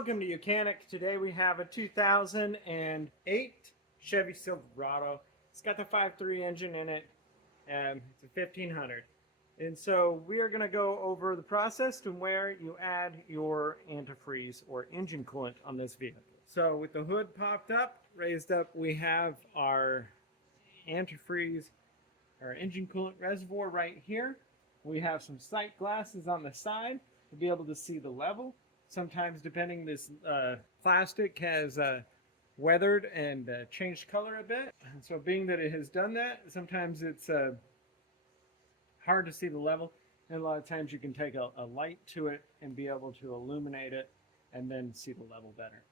Welcome to Mechanic. Today we have a 2008 Chevy Silverado. It's got the 5.3 engine in it. It's a 1500. And so we are going to go over the process to where you add your antifreeze or engine coolant on this vehicle. So with the hood popped up, raised up, we have our antifreeze, our engine coolant reservoir right here. We have some sight glasses on the side to be able to see the level. Sometimes, depending, this plastic has weathered and changed color a bit. And so being that it has done that, sometimes it's hard to see the level. And a lot of times you can take a light to it and be able to illuminate it and then see the level better.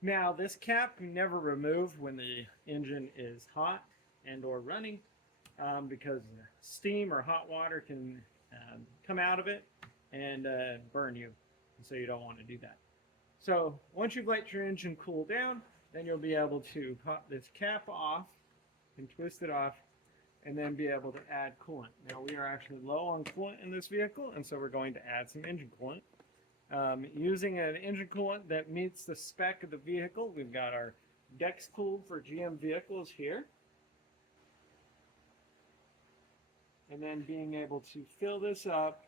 Now, this cap you never remove when the engine is hot and or running because steam or hot water can come out of it and burn you. So you don't want to do that. So once you've let your engine cool down, then you'll be able to pop this cap off and twist it off and then be able to add coolant. Now we are actually low on coolant in this vehicle, and so we're going to add some engine coolant. Using an engine coolant that meets the spec of the vehicle, we've got our Dex Cooled for GM vehicles here. And then being able to fill this up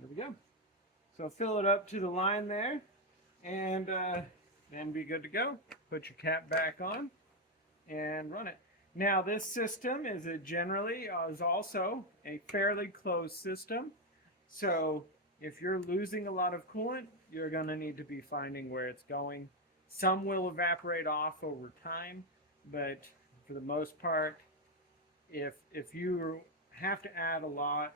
There we go. So fill it up to the line there, and then be good to go. Put your cap back on and run it. Now this system is also a fairly closed system. So if you're losing a lot of coolant, you're going to need to be finding where it's going. Some will evaporate off over time, but for the most part, if you have to add a lot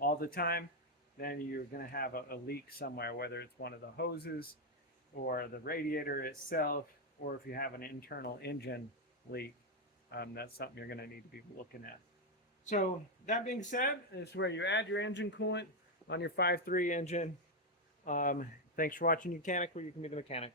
all the time, then you're going to have a leak somewhere, whether it's one of the hoses or the radiator itself, or if you have an internal engine leak, that's something you're going to need to be looking at. So that being said, this is where you add your engine coolant on your 5.3 engine. Thanks for watching Mechanic, where you can be the mechanic.